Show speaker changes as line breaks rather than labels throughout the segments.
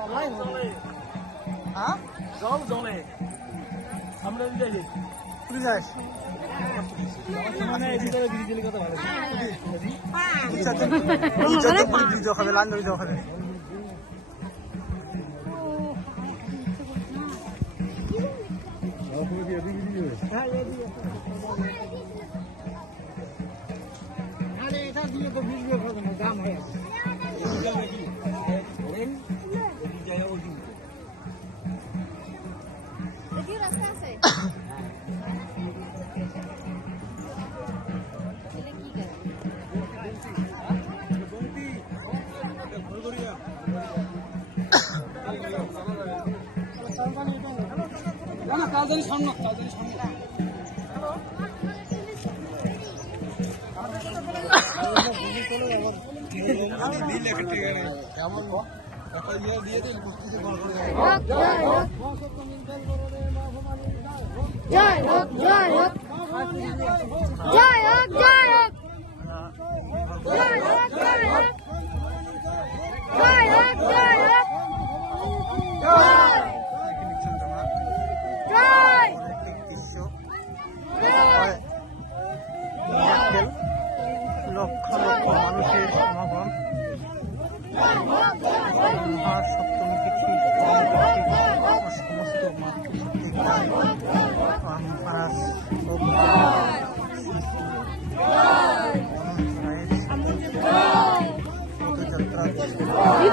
Online হবে হ্যাঁ
জল জলে। আমরা যাই
তুই যাস খাবে লাঞ্জলি খাবে
হ্যাঁ
না
না তাড়াতাড়ি সামনে তাড়াতাড়ি সামনে
জয় হোক জয় হোক জয়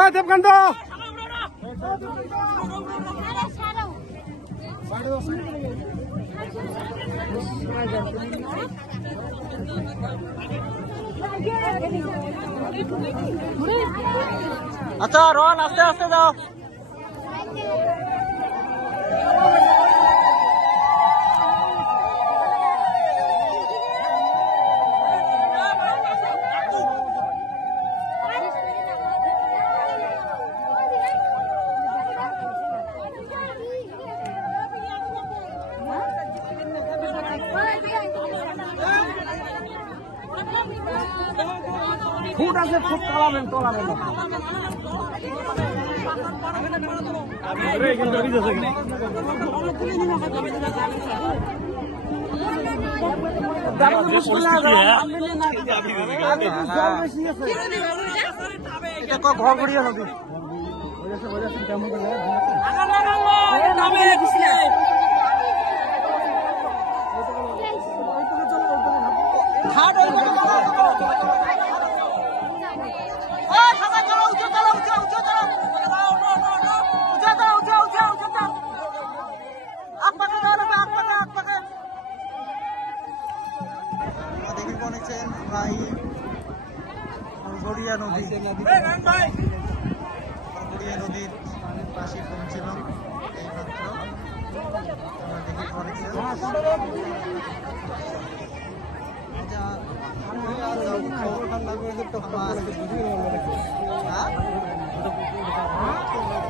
ওই
দেবকান্ত আচ্ছা রন আস্তে আস্তে দাও ফুট আছে ফুট তলাবেন তলাবেন ঘর গড়িয়া নদী ঘাট গড়িয়া নদী গড়িয়া নদীর পাশে পৌঁছলাম এইমাত্র আমরা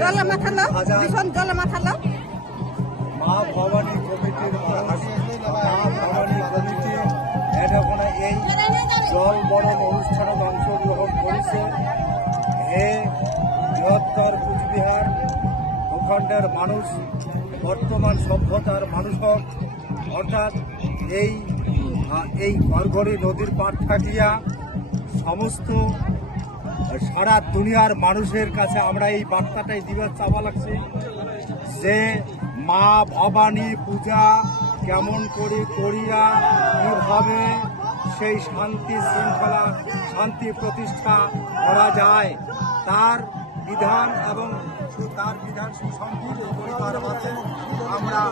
জলে
মাথা লাও ভীষণ জলে মাথা লাও
মা ভবানী কমিটির মা এই জল বরণ অনুষ্ঠানে অংশগ্রহণ করেছে। হে বৃহত্তর কুচবিহার, ভূখণ্ডের মানুষ, বর্তমান সভ্যতার মানুষ হোক অর্থাৎ এই এই ঘরঘরি নদীর পাড় থাকিয়া সমস্ত সারা দুনিয়ার মানুষের কাছে আমরা এই বার্তাটাই দিবার চাওয়া লাগছে যে মা ভবানী পূজা কেমন করে করিয়া কীভাবে সেই শান্তি শৃঙ্খলা, শান্তি প্রতিষ্ঠা করা যায়, তার বিধান এবং তার বিধান মাঝে আমরা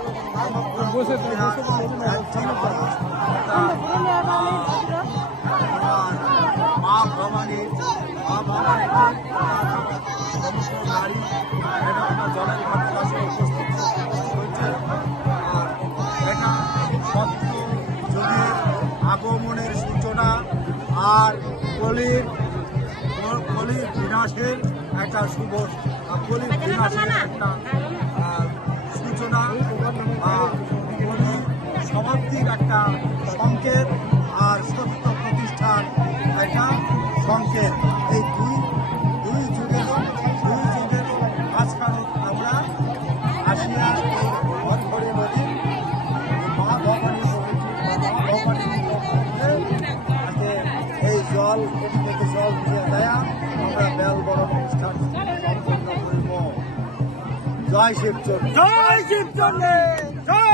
মা ভবানী মা ভবানী নারী উপস্থিত হয়েছে আর এটা সত্য যুগের আগমনের সূচনা আর কলির কলির বিনাশের একটা শুভ কলির বিনাশের একটা সূচনা জয় শিবচন্দ্র জয় শিবচন্দ্র জয়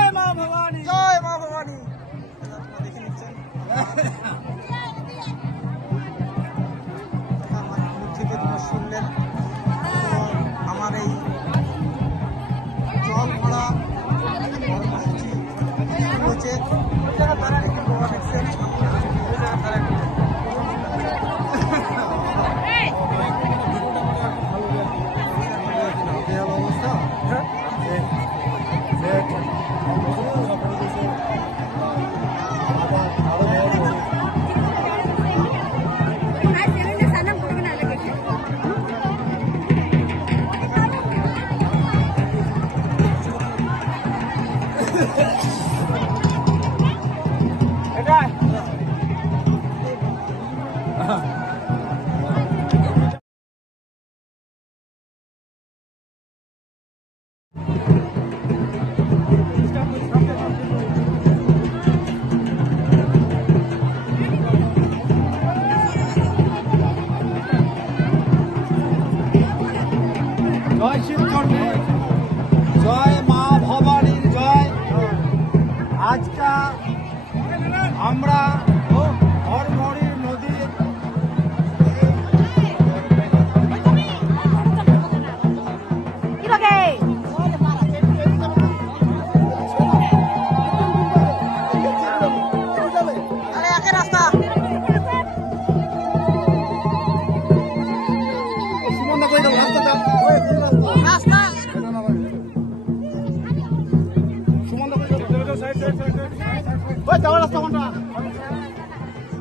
ওই যাওয়ার রাস্তা কোনটা?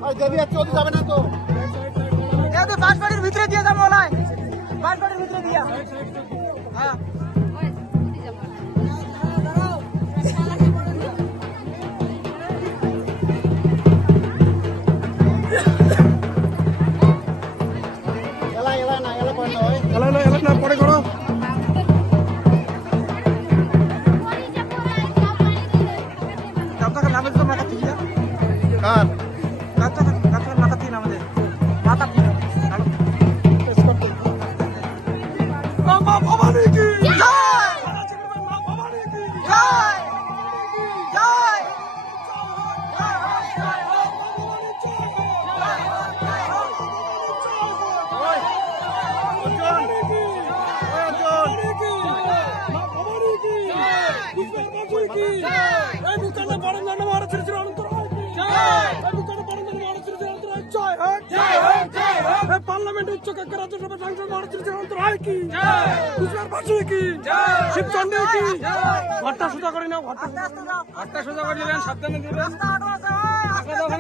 ওই দেবী আছে ওদিকে যাবে না তো।
বাঁশবাড়ির ভিতরে দিয়ে যাব নয় বাঁশবাড়ির ভিতরে দিয়া হ্যাঁ।
হোক এই পার্লামেন্ট উচ্চ কক্ষ রাজ্যসভা সাংসদ মহারাজ শ্রী শ্রী অনন্ত রায় কি? কুচবিহার বাসী কি? শিবচন্ডী কি? ঘরটা সোজা করে নাও ঘরটা
আস্তে আস্তে যাও
ঘরটা সোজা করে দিবেন সাবধানে দিবেন।
রাস্তা আটো আছে ওই, আস্তে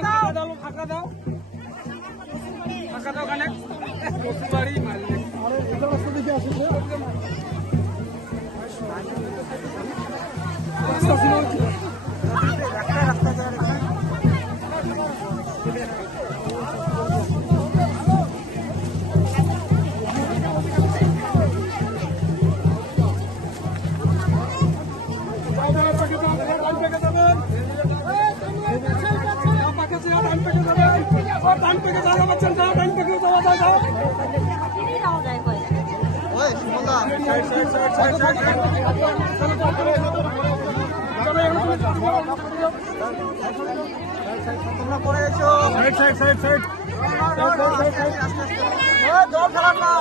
ফাঁকা দাও
আস্তে
ফাঁকা
যাও
ফাঁকা দাও ফাঁকা দাও ওখানে বাড়ি মারলে
ওই সুমনদা তোমরা পরে
সাইড সাইড সাইড সাইড
ওই, জল ফেলান না